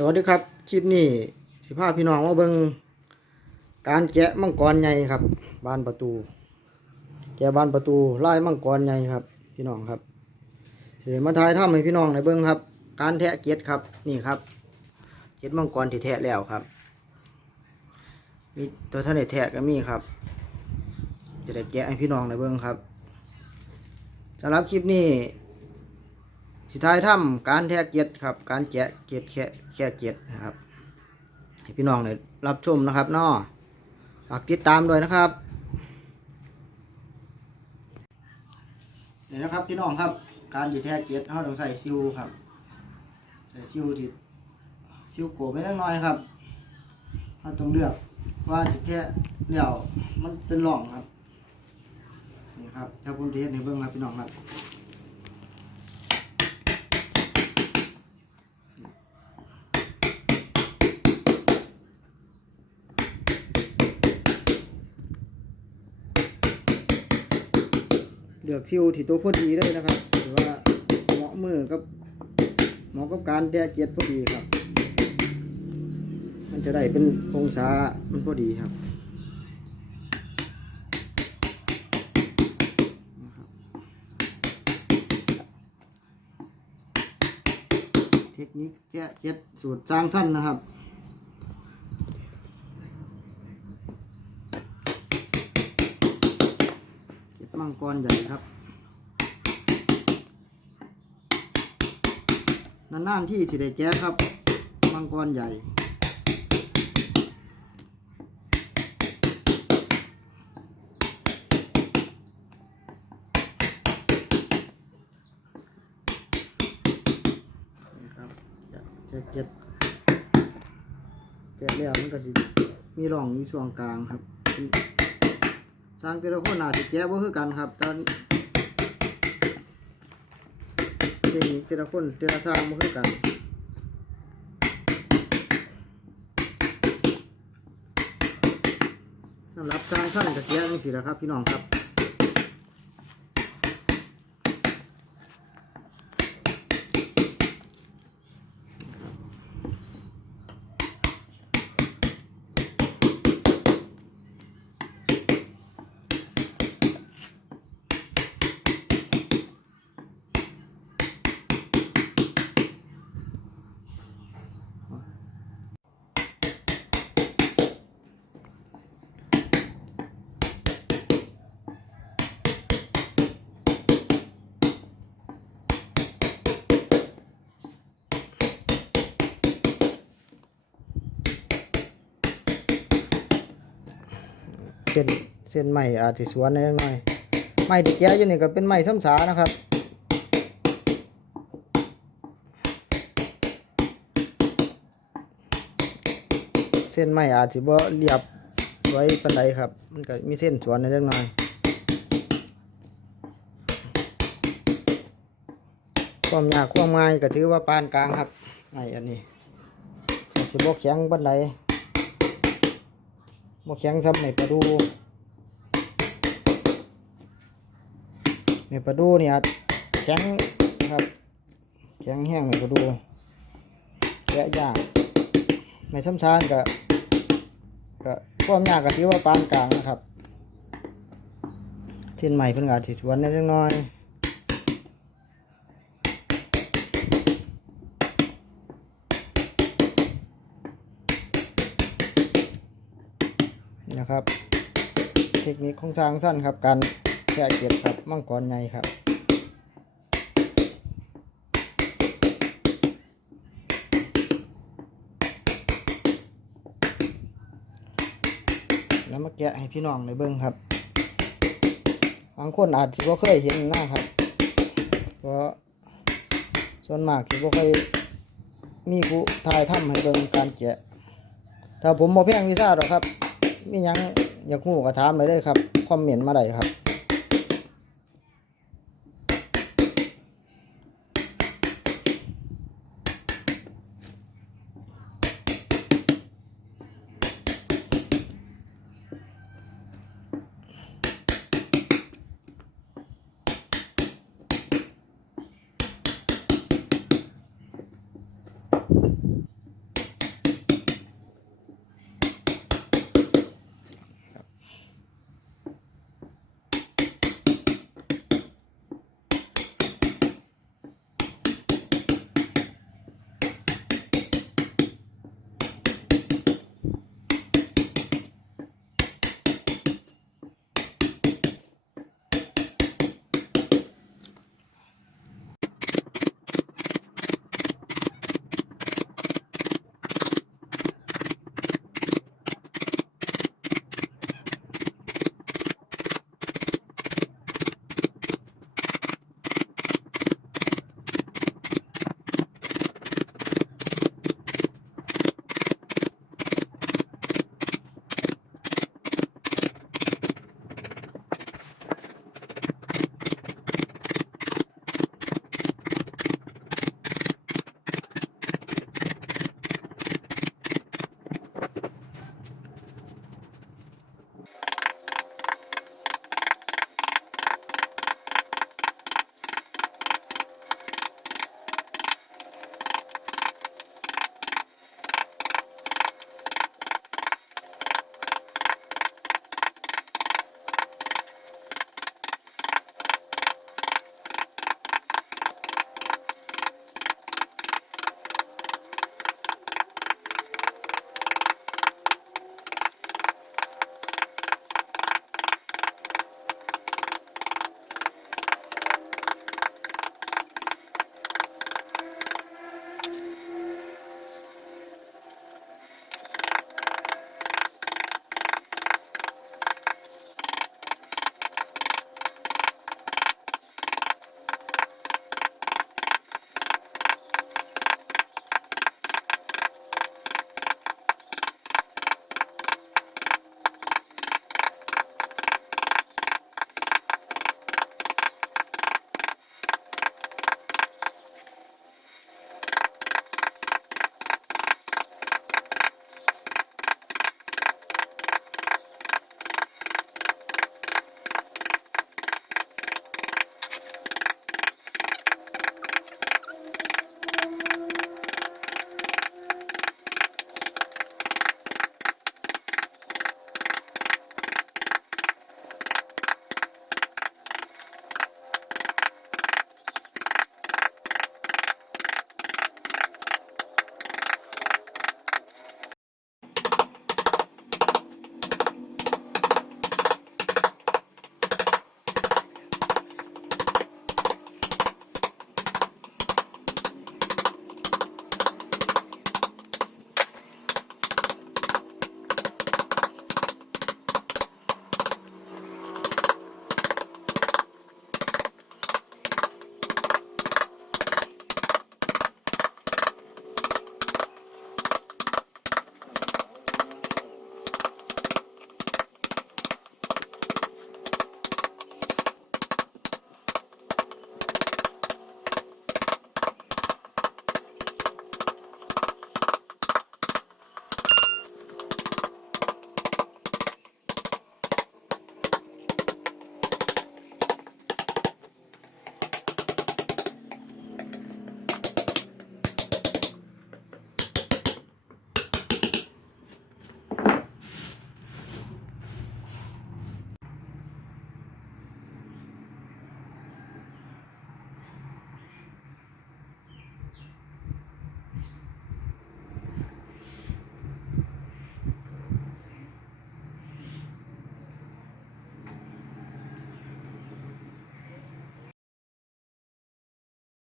สวัสดีครับ คลิปนี้สิพาพี่น้องมาเบิงการแกะมังกรใหญ่ครับ บานประตู แกะบานประตูไลายมังกรใหญ่ครับ พี่น้องครับสิมาถ่ายทำให้พี่น้องในเบิงครับ การแทะเกล็ดครับนี่ครับเกล็ดมังกรที่แทะแล้วครับมีตัวท่านแทะก็มีครับ จะได้แกะให้พี่น้องในเบิงครับสำหรับคลิปนี้ สุดท้ายทำการแทะเกียรครับ การแกะเกียรแค่แค่เกียรนะครับให้พี่น้องได้รับชมนะครับนาะฝากติดตามด้วยนะครับนี่นะครับพี่น้องครับ การจีแทะเกียรเขาต้องใส่ซิวครับใส่ซิวที่ซิวโกบไม่ได้น้อยครับเราต้องเลือกว่าจีแทะเดี่ยวมันเป็นร่องครับนี่ครับถ้าผมจะเห็นให้เบิ่งครับพี่น้องครับ เลือกซิวที่ตัวพอดีเลยนะครับหรือว่าเหมาะมือกับเหมาะกับการแดดเจ็ดพอดีครับ มันจะได้เป็นองศามันพอดีครับเทคนิคแกะเจ็ดสูตรสร้างสั้นนะครับ เจ็ด มังกรใหญ่ครับนานๆที่สิได้แก้ครับ มังกรใหญ่นี่ครับจะเจ็ดเจ็ดแล้วมันก็สิมีร่องมีช่วงกลางครับ สร้างแต่ละคนอาจจะแก้บ่คือกันครับตอนเทคนิคแต่ละคนแต่ละสร้างบ่คือกันสำหรับกางท่านตะเก้จังซี่แหละครับพี่น้องครับ ส้นเส้นใหม่อาจจะสวนนิดหน่อยไม้ที่แก้อยู่นี่ก็เป็นไม้ซ้ำสานะครับเส้นไม้อาจจะบ่เรียบสวยปานใดครับ มันก็มีเส้นสวนนิดหน่อยความยากความง่ายก็ถือว่าปานกลางครับไอ้อันนี้อาจจะบ่แข็งปานใด บ่แข็งซ้ำในปลาดูในปลาดูเนี่ยแข็งนะครับ แข็งแห้งในปลาดูแกะยากไม่ซ้ำซานก็ก็ความยากก็ถือว่าปานกลางนะครับเส้นใหม่เพิ่นก็อาจสิสวนนิดน้อย นะครับ เทคนิคของทางสั้นครับการแกะเก็บครับมังกรใหญ่ครับแล้วมาแกะให้พี่น้องในเบิ้งครับ บางคนอาจจะบ่เคยเห็นหน้าครับ เพราะส่วนมากที่บ่เคยมีกูถ่ายทำให้เบิ่งการแกะ ถ้าผมบ่เพียงวิซ่าหรอกครับ มีหยังอยากรู้ก็ถามไปเลยครับคอมเมนต์มาได้ครับ